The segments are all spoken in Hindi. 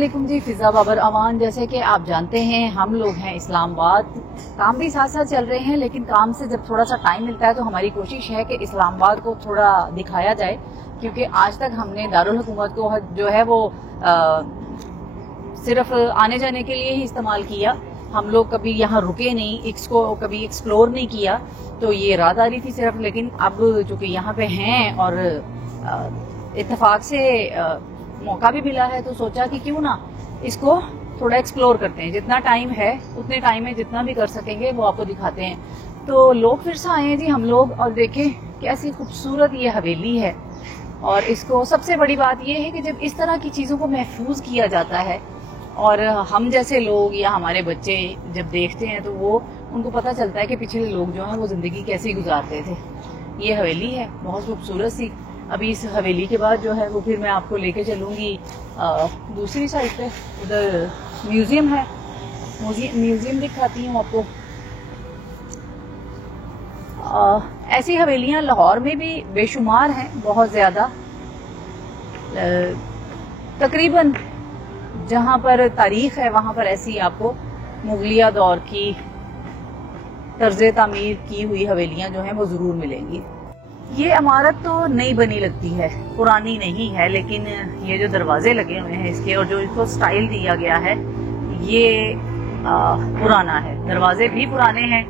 अस्सलामुअलैकुम जी, फिजा बाबर अमान। जैसे कि आप जानते हैं हम लोग हैं इस्लामाबाद, काम भी साथ साथ चल रहे हैं, लेकिन काम से जब थोड़ा सा टाइम मिलता है तो हमारी कोशिश है कि इस्लामाबाद को थोड़ा दिखाया जाए, क्योंकि आज तक हमने दारुल हुकूमत को जो है वो सिर्फ आने जाने के लिए ही इस्तेमाल किया। हम लोग कभी यहाँ रुके नहीं, इसको कभी एक्सप्लोर नहीं किया, तो ये रात आ रही थी सिर्फ। लेकिन अब चूंकि यहाँ पे हैं और इत्तेफाक से मौका भी मिला है, तो सोचा कि क्यों ना इसको थोड़ा एक्सप्लोर करते हैं। जितना टाइम है उतने टाइम में जितना भी कर सकेंगे वो आपको दिखाते हैं। तो लोग फिर से आए हैं जी हम लोग, और देखें कैसी खूबसूरत ये हवेली है। और इसको सबसे बड़ी बात ये है कि जब इस तरह की चीज़ों को महफूज किया जाता है और हम जैसे लोग या हमारे बच्चे जब देखते हैं तो वो उनको पता चलता है कि पिछले लोग जो हैं वो ज़िंदगी कैसे गुजारते थे। ये हवेली है बहुत खूबसूरत सी। अभी इस हवेली के बाद जो है वो फिर मैं आपको लेके चलूँगी दूसरी साइड पे, उधर म्यूज़ियम है, म्यूज़ियम दिखाती हूँ आपको। ऐसी हवेलियाँ लाहौर में भी बेशुमार हैं, बहुत ज़्यादा। तकरीबन जहाँ पर तारीख है वहाँ पर ऐसी आपको मुगलिया दौर की तर्ज तामीर की हुई हवेलियाँ जो हैं वो ज़रूर मिलेंगी। ये इमारत तो नई बनी लगती है, पुरानी नहीं है, लेकिन ये जो दरवाजे लगे हुए हैं इसके और जो इसको स्टाइल दिया गया है ये पुराना है। दरवाजे भी पुराने हैं,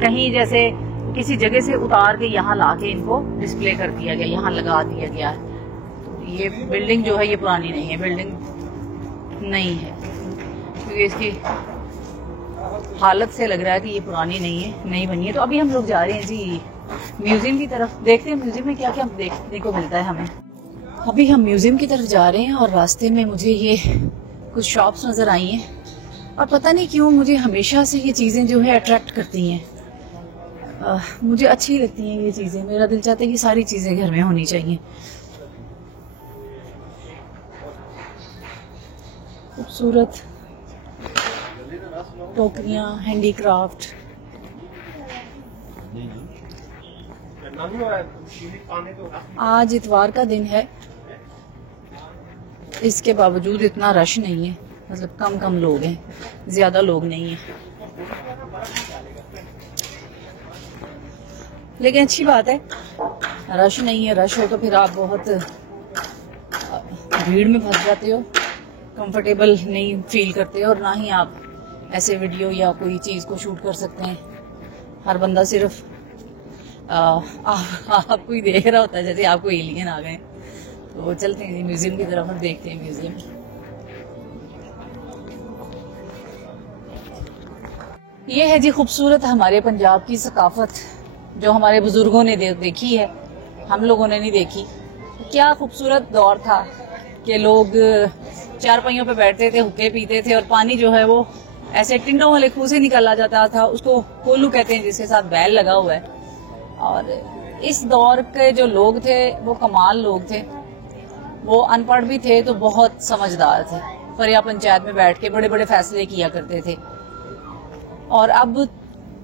कहीं जैसे किसी जगह से उतार के यहाँ ला के इनको डिस्प्ले कर दिया गया, यहाँ लगा दिया गया है। तो ये बिल्डिंग जो है ये पुरानी नहीं है, बिल्डिंग नई है, क्योंकि इसकी हालत से लग रहा है कि ये पुरानी नहीं है, नई बनी है। तो अभी हम लोग जा रहे हैं जी म्यूजियम की तरफ, देखते हैं म्यूजियम में क्या क्या देखने को मिलता है हमें। अभी हम म्यूजियम की तरफ जा रहे हैं और रास्ते में मुझे ये कुछ शॉप्स नज़र आई हैं, और पता नहीं क्यों मुझे हमेशा से ये चीज़ें जो है अट्रैक्ट करती हैं। मुझे अच्छी लगती हैं ये चीज़ें, मेरा दिल चाहता है कि सारी चीज़ें घर में होनी चाहिए। खूबसूरत टोकरियाँ, हैंडीक्राफ्ट। आज इतवार का दिन है, इसके बावजूद इतना रश नहीं है, मतलब कम लोग हैं, ज्यादा लोग नहीं हैं। लेकिन अच्छी बात है, रश नहीं है। रश हो तो फिर आप बहुत भीड़ में फंस जाते हो, कंफर्टेबल नहीं फील करते हो, और ना ही आप ऐसे वीडियो या कोई चीज़ को शूट कर सकते हैं। हर बंदा सिर्फ आपको ही देख रहा होता है जैसे आपको एलियन आ गए। तो चलते हैं म्यूजियम की तरफ और देखते हैं म्यूजियम। ये है जी खूबसूरत हमारे पंजाब की सकाफत, जो हमारे बुजुर्गों ने देखी है, हम लोगों ने नहीं देखी। क्या खूबसूरत दौर था कि लोग चारपाइयों पे बैठते थे, हुक्के पीते थे, और पानी जो है वो ऐसे टिंडों वाले खूह से निकाला जाता था। उसको कोलू कहते हैं, जिसके साथ बैल लगा हुआ है। और इस दौर के जो लोग थे वो कमाल लोग थे, वो अनपढ़ भी थे तो बहुत समझदार थे, फरिया पंचायत में बैठ के बड़े बड़े फैसले किया करते थे। और अब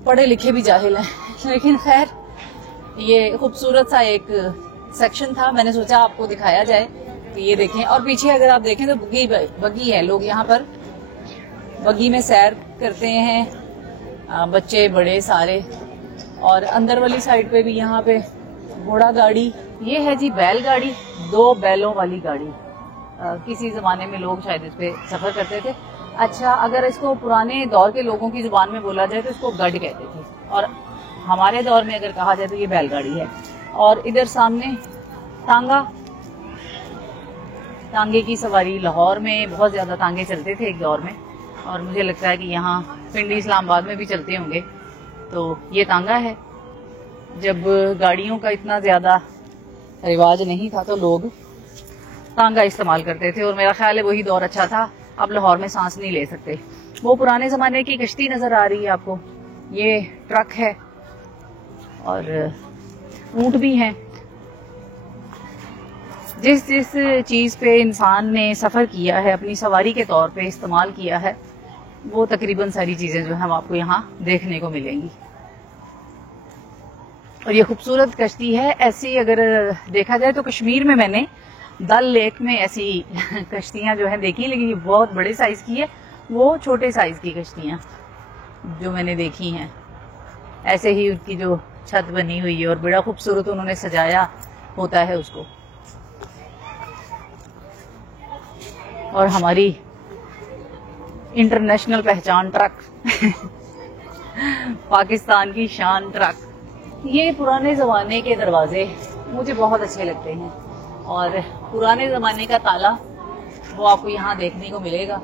पढ़े लिखे भी जाहिल हैं। लेकिन खैर, ये खूबसूरत सा एक सेक्शन था, मैंने सोचा आपको दिखाया जाए। तो ये देखें, और पीछे अगर आप देखें तो बग्गी है, लोग यहाँ पर बग्गी में सैर करते हैं, बच्चे बड़े सारे। और अंदर वाली साइड पे भी यहाँ पे घोड़ा गाड़ी, ये है जी बैलगाड़ी, 2 बैलों वाली गाड़ी। किसी ज़माने में लोग शायद इस पे सफ़र करते थे। अच्छा, अगर इसको पुराने दौर के लोगों की ज़ुबान में बोला जाए तो इसको गढ़ कहते थे, और हमारे दौर में अगर कहा जाए तो ये बैलगाड़ी है। और इधर सामने तांगे की सवारी। लाहौर में बहुत ज़्यादा तांगे चलते थे एक दौर में, और मुझे लगता है कि यहाँ पिंडी इस्लामाबाद में भी चलते होंगे। तो ये तांगा है। जब गाड़ियों का इतना ज़्यादा रिवाज नहीं था तो लोग तांगा इस्तेमाल करते थे, और मेरा ख्याल है वही दौर अच्छा था। अब लाहौर में सांस नहीं ले सकते। वो पुराने ज़माने की कश्ती नज़र आ रही है आपको, ये ट्रक है, और ऊँट भी हैं। जिस चीज़ पे इंसान ने सफ़र किया है, अपनी सवारी के तौर पे इस्तेमाल किया है, वो तकरीबन सारी चीज़ें जो हम आपको यहाँ देखने को मिलेंगी। और ये खूबसूरत कश्ती है। ऐसी अगर देखा जाए तो कश्मीर में मैंने डल लेक में ऐसी कश्तियां जो है देखी, लेकिन ये बहुत बड़े साइज की है, वो छोटे साइज की कश्तियां जो मैंने देखी हैं। ऐसे ही उनकी जो छत बनी हुई है और बड़ा खूबसूरत उन्होंने सजाया होता है उसको। और हमारी इंटरनेशनल पहचान ट्रक पाकिस्तान की शान ट्रक। ये पुराने ज़माने के दरवाजे मुझे बहुत अच्छे लगते हैं, और पुराने ज़माने का ताला वो आपको यहाँ देखने को मिलेगा।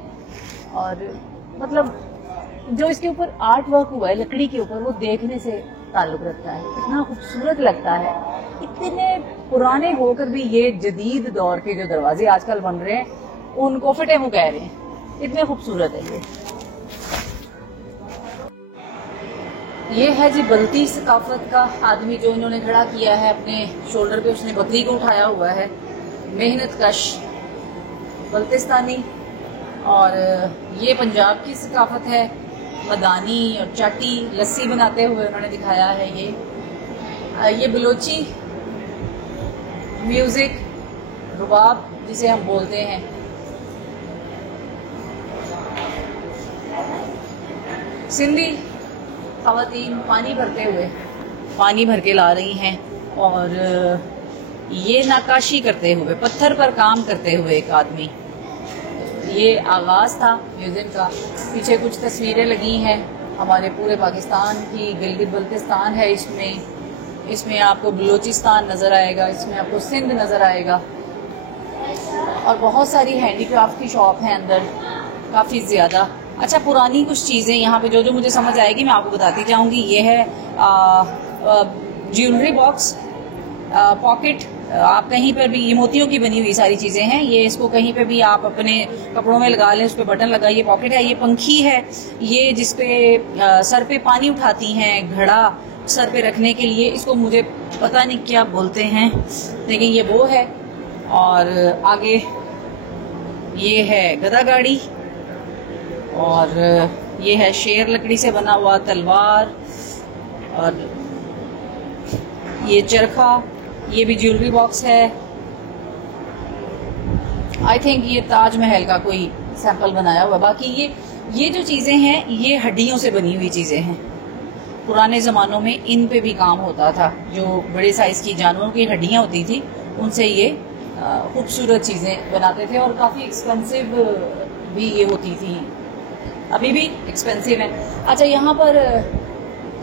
और मतलब जो इसके ऊपर आर्ट वर्क हुआ है लकड़ी के ऊपर, वो देखने से ताल्लुक रखता है, इतना खूबसूरत लगता है। इतने पुराने होकर भी ये जदीद दौर के जो दरवाजे आजकल बन रहे हैं उनको फटे मुंह कह रहे हैं, इतने खूबसूरत है ये है जी बल्ती सकाफत का आदमी जो इन्होंने खड़ा किया है अपने शोल्डर पे, उसने बकरी को उठाया हुआ है, मेहनत कश बल्तिस्तानी। और ये पंजाब की सकाफत है, मदानी और चाटी लस्सी बनाते हुए उन्होंने दिखाया है। ये बलोची म्यूजिक रुबाब जिसे हम बोलते हैं। सिंधी खवातीन पानी भर के ला रही हैं, और ये नक्काशी करते हुए, पत्थर पर काम करते हुए एक आदमी। ये आगाज था म्यूजियम का। पीछे कुछ तस्वीरें लगी हैं हमारे पूरे पाकिस्तान की, गिलगित बल्तिस्तान है इसमें आपको बलूचिस्तान नज़र आएगा, इसमें आपको सिंध नज़र आएगा, और बहुत सारी हैंडीक्राफ्ट की शॉप है अंदर, काफ़ी ज़्यादा। अच्छा, पुरानी कुछ चीज़ें यहाँ पे जो मुझे समझ आएगी मैं आपको बताती जाऊँगी। ये है ज्वेलरी बॉक्स, पॉकेट। आप कहीं पर भी, ये मोतियों की बनी हुई सारी चीज़ें हैं, ये इसको कहीं पे भी आप अपने कपड़ों में लगा लें, उस पर बटन लगाइए, पॉकेट है। ये पंखी है, ये जिसपे सर पे पानी उठाती हैं, घड़ा सर पे रखने के लिए, इसको मुझे पता नहीं क्या बोलते हैं, लेकिन ये वो है। और आगे ये है गदा गाड़ी, और ये है शेर लकड़ी से बना हुआ तलवार, और ये चरखा, ये भी ज्वेलरी बॉक्स है। आई थिंक ये ताजमहल का कोई सैंपल बनाया हुआ। बाकी ये जो चीज़ें हैं ये हड्डियों से बनी हुई चीज़ें हैं। पुराने ज़मानों में इन पे भी काम होता था, जो बड़े साइज़ की जानवरों की हड्डियाँ होती थी उनसे ये खूबसूरत चीज़ें बनाते थे, और काफ़ी एक्सपेंसिव भी ये होती थी, अभी भी एक्सपेंसिव है। अच्छा, यहाँ पर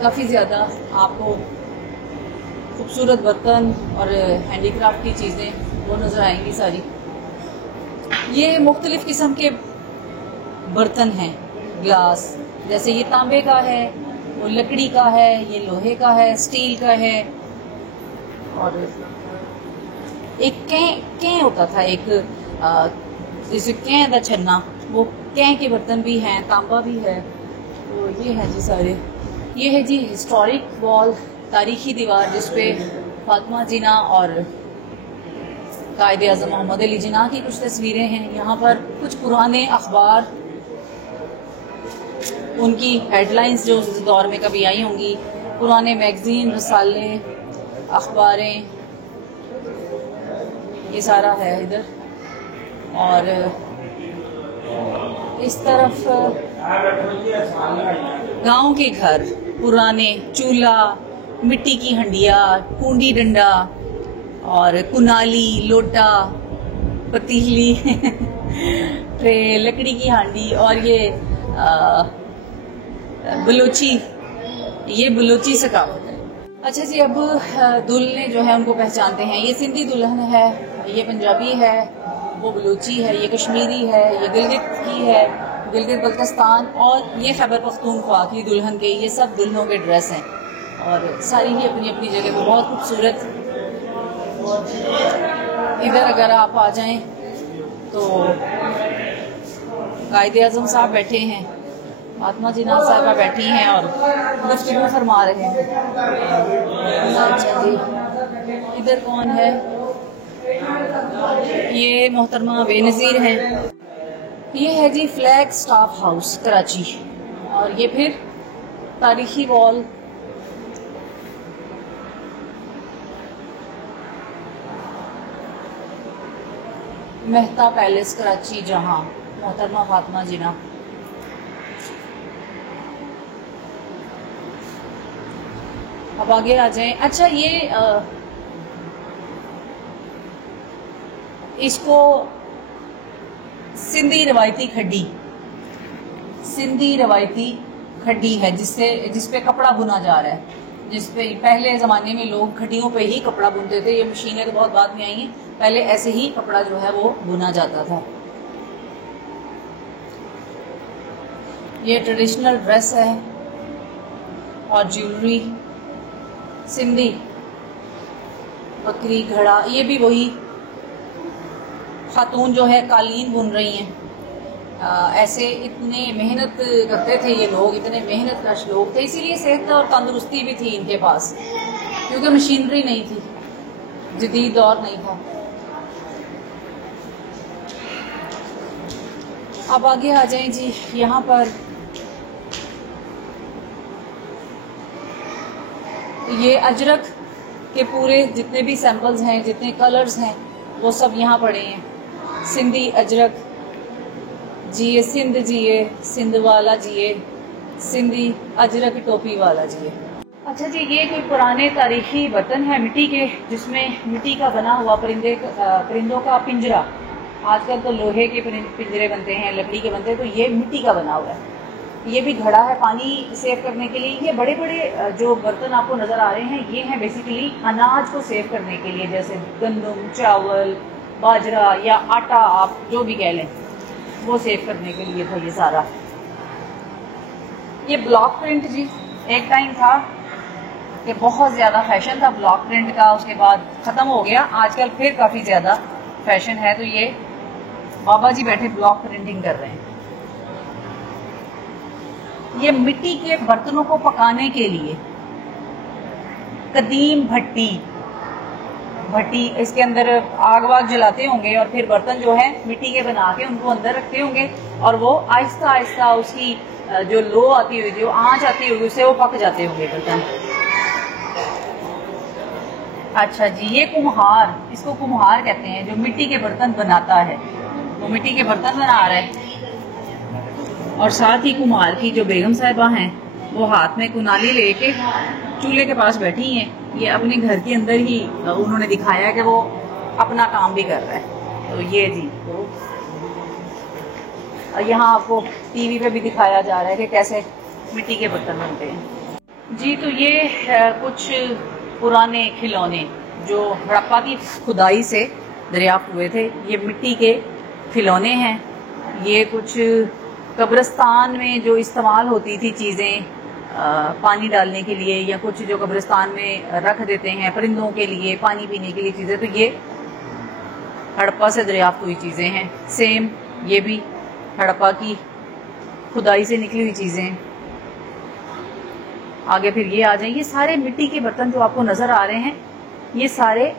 काफ़ी ज़्यादा आपको खूबसूरत बर्तन और हैंडीक्राफ्ट की चीज़ें वो नज़र आएंगी सारी। ये मुख्तलिफ़ किस्म के बर्तन हैं, ग्लास, जैसे ये तांबे का है, वो लकड़ी का है, ये लोहे का है, स्टील का है। और एक कैं होता था, एक जैसे कैं दा छन्ना, वो कैं के बर्तन भी हैं, तांबा भी है। तो ये है जी सारे। ये है जी हिस्टोरिक वॉल, तारीखी दीवार, जिसपे फातिमा जिना और कायद-ए-आज़म मोहम्मद अली जिना की कुछ तस्वीरें हैं। यहाँ पर कुछ पुराने अखबार, उनकी हेडलाइंस जो उस दौर में कभी आई होंगी, पुराने मैगजीन, रसाले, अखबारें, ये सारा है इधर। और इस तरफ गांव के घर, पुराने चूल्हा, मिट्टी की हंडिया, कुंडी डंडा, और कुनाली, लोटा, पतीली ट्रे, लकड़ी की हांडी, और ये बलोची, ये बलोची सकाफत है। अच्छा जी, अब दुल्हने जो है उनको पहचानते हैं। ये सिंधी दुल्हन है, ये पंजाबी है, वो बलूची है, ये कश्मीरी है, ये गिलगित की है, गिलगित बल्तिस्तान, और ये खैबर पख्तूनख्वा की दुल्हन के, ये सब दुल्हनों के ड्रेस हैं, और सारी ही अपनी अपनी जगह पर बहुत खूबसूरत। इधर अगर आप आ जाएं तो कायद-ए-आज़म साहब बैठे हैं, फातिमा जिना साहिबा बैठी हैं और गुफ्तगू फरमा रहे हैं। अच्छा जी, इधर कौन है? ये मोहतरमा बेनज़ीर हैं। ये है G flag staff house Karachi, और ये फिर तारीखी वॉल। मेहता पैलेस कराची जहां, मोहतरमा फातिमा जिना। अब आगे आ जाएं। अच्छा, ये इसको सिंधी रवायती खड्डी, सिंधी रवायती खड्डी है जिसपे कपड़ा बुना जा रहा है, जिसपे पहले ज़माने में लोग खड्डियों पे ही कपड़ा बुनते थे। ये मशीनें तो बहुत बाद में आई हैं, पहले ऐसे ही कपड़ा जो है वो बुना जाता था। ये ट्रेडिशनल ड्रेस है और ज्वेलरी, सिंधी बकरी घड़ा। ये भी वही खातून जो है कालीन बुन रही हैं। ऐसे इतने मेहनत करते थे ये लोग, इतने मेहनत कश लोग थे, इसीलिए सेहत और तंदुरुस्ती भी थी इनके पास, क्योंकि मशीनरी नहीं थी, जदीद दौर नहीं था। अब आगे आ जाएं जी। यहाँ पर ये अजरक के पूरे जितने भी सैंपल्स हैं, जितने कलर्स हैं, वो सब यहाँ पड़े हैं। सिंधी अजरक जिए, सिंध जिए, सिंध वाला जिए, सिंधी अजरक टोपी वाला जिए। अच्छा जी, ये कोई पुराने तारीखी बर्तन है मिट्टी के, जिसमें मिट्टी का बना हुआ परिंदों का पिंजरा। आजकल तो लोहे के पिंजरे बनते हैं, लकड़ी के बनते हैं, तो ये मिट्टी का बना हुआ है। ये भी घड़ा है पानी सेव करने के लिए। ये बड़े बड़े जो बर्तन आपको नज़र आ रहे हैं, ये हैं बेसिकली अनाज को सेव करने के लिए, जैसे गंदम, चावल, बाजरा या आटा, आप जो भी कह लें, वो सेव करने के लिए था ये सारा। ये ब्लॉक प्रिंट जी, एक टाइम था कि बहुत ज़्यादा फैशन था ब्लॉक प्रिंट का, उसके बाद ख़त्म हो गया, आजकल फिर काफ़ी ज़्यादा फैशन है। तो ये बाबा जी बैठे ब्लॉक प्रिंटिंग कर रहे हैं। ये मिट्टी के बर्तनों को पकाने के लिए कदीम भट्टी, इसके अंदर आग वाग जलाते होंगे और फिर बर्तन जो है मिट्टी के बना के उनको अंदर रखते होंगे, और वो आहिस्ता आहिस्ता उसकी जो लो आती हुई, जो आंच आती हुई, उससे वो पक जाते होंगे बर्तन। अच्छा जी, ये कुम्हार, इसको कुम्हार कहते हैं, जो मिट्टी के बर्तन बनाता है, वो मिट्टी के बर्तन बना रहा है। और साथ ही कुम्हार की जो बेगम साहिबा हैं, वो हाथ में कुनाली लेके चूल्हे के पास बैठी हैं। ये अपने घर के अंदर ही उन्होंने दिखाया कि वो अपना काम भी कर रहा है। तो ये जी, यहाँ आपको टीवी पे भी दिखाया जा रहा है कि कैसे मिट्टी के बर्तन बनते हैं जी। तो ये कुछ पुराने खिलौने जो हड़प्पा की खुदाई से दरियाफ्त हुए थे, ये मिट्टी के खिलौने हैं। ये कुछ कब्रिस्तान में जो इस्तेमाल होती थी चीज़ें पानी डालने के लिए, या कुछ जो कब्रिस्तान में रख देते हैं परिंदों के लिए, पानी पीने के लिए चीज़ें, तो ये हड़प्पा से दरियाफ्त हुई चीज़ें हैं। सेम ये भी हड़प्पा की खुदाई से निकली हुई चीज़ें। आगे फिर ये आ जाए, ये सारे मिट्टी के बर्तन जो आपको नज़र आ रहे हैं, ये सारे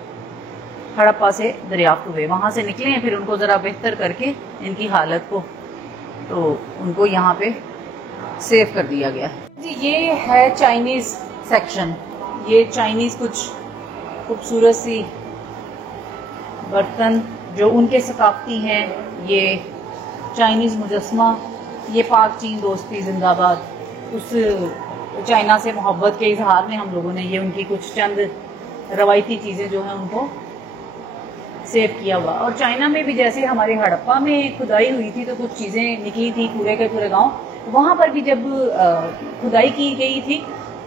हड़प्पा से दरियाफ्त हुए, वहाँ से निकले हैं। फिर उनको ज़रा बेहतर करके इनकी हालत को, तो उनको यहाँ पे सेव कर दिया गया जी। ये है चाइनीज़ सेक्शन। ये चाइनीज़ कुछ खूबसूरत सी बर्तन जो उनके सकाफती हैं। ये चाइनीज़ मुजस्मा, ये पाक चीन दोस्ती जिंदाबाद, उस चाइना से मोहब्बत के इजहार में हम लोगों ने ये उनकी कुछ चंद रवायती चीज़ें जो हैं उनको सेव किया हुआ। और चाइना में भी जैसे हमारे हड़प्पा में खुदाई हुई थी, तो कुछ चीज़ें निकली थी पूरे के पूरे गांव, वहाँ पर भी जब खुदाई की गई थी,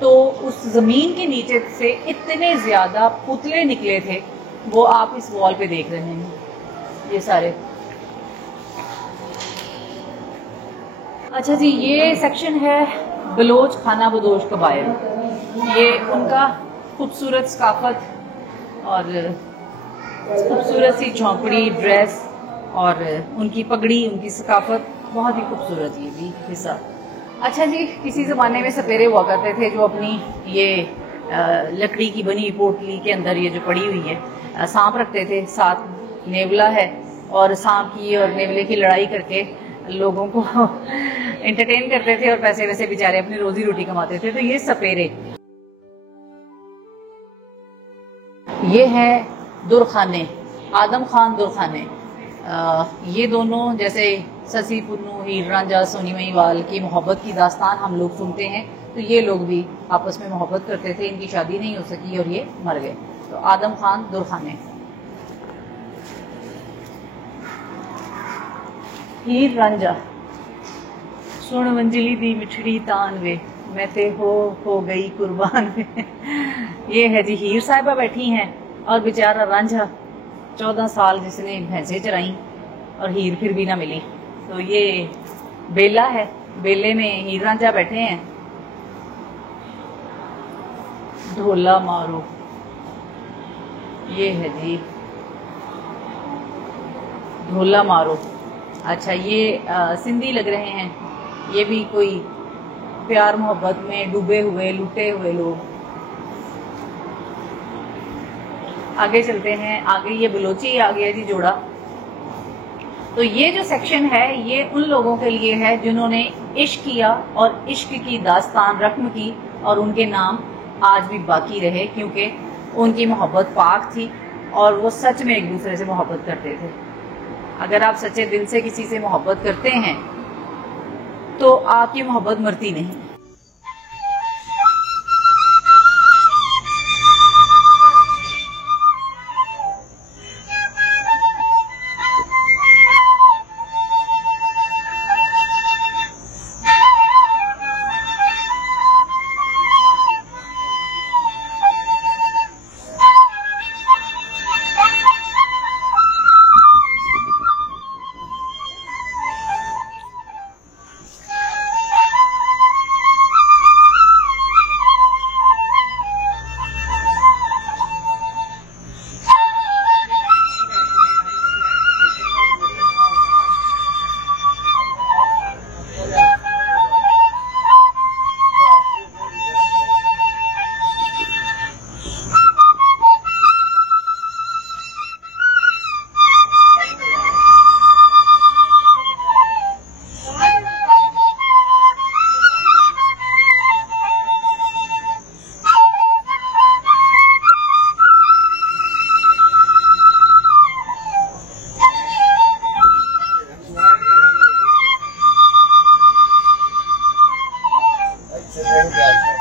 तो उस ज़मीन के नीचे से इतने ज़्यादा पुतले निकले थे, वो आप इस वॉल पे देख रहे हैं ये सारे। अच्छा जी, ये सेक्शन है बलोच खाना बदोश कबाइल। ये उनका खूबसूरत सकाफत और खूबसूरत सी झोंपड़ी, ड्रेस और उनकी पगड़ी, उनकी सकाफत बहुत ही खूबसूरत, ये भी हिस्सा। अच्छा जी, किसी ज़माने में सपेरे हुआ करते थे जो अपनी ये लकड़ी की बनी पोटली के अंदर ये जो पड़ी हुई है सांप रखते थे, साथ नेवला है, और सांप की और नेवले की लड़ाई करके लोगों को एंटरटेन करते थे और पैसे वैसे बेचारे अपनी रोजी रोटी कमाते थे। तो ये सपेरे, ये है दुरखाने, आदम खान दुरखाने। ये दोनों जैसे ससी पुन्नू, हीर रांझा, सोनी महिवाल की मोहब्बत की दास्तान हम लोग सुनते हैं, तो ये लोग भी आपस में मोहब्बत करते थे, इनकी शादी नहीं हो सकी और ये मर गए। तो आदम खान दुरखाने। हीर रांझा। सुन मंजिली दी मिठड़ी तान वे, मैं ते हो गई कुर्बान वे। ये है जी हीर साहिबा बैठी हैं और बेचारा रांझा 14 साल जिसने भैंसे चराई और हीर फिर भी ना मिली। तो ये बेला है, बेले में हीर रांझा बैठे हैं। ढोला मारो, ये है जी ढोला मारो। अच्छा, ये सिंधी लग रहे हैं, ये भी कोई प्यार मोहब्बत में डूबे हुए लुटे हुए लोग। आगे चलते हैं, आगे ये बलोची आ गया जी जोड़ा। तो ये जो सेक्शन है ये उन लोगों के लिए है जिन्होंने इश्क किया और इश्क की दास्तान रकम की और उनके नाम आज भी बाकी रहे, क्योंकि उनकी मोहब्बत पाक थी और वो सच में एक दूसरे से मोहब्बत करते थे। अगर आप सच्चे दिल से किसी से मोहब्बत करते हैं तो आपकी मोहब्बत मरती नहीं। It's a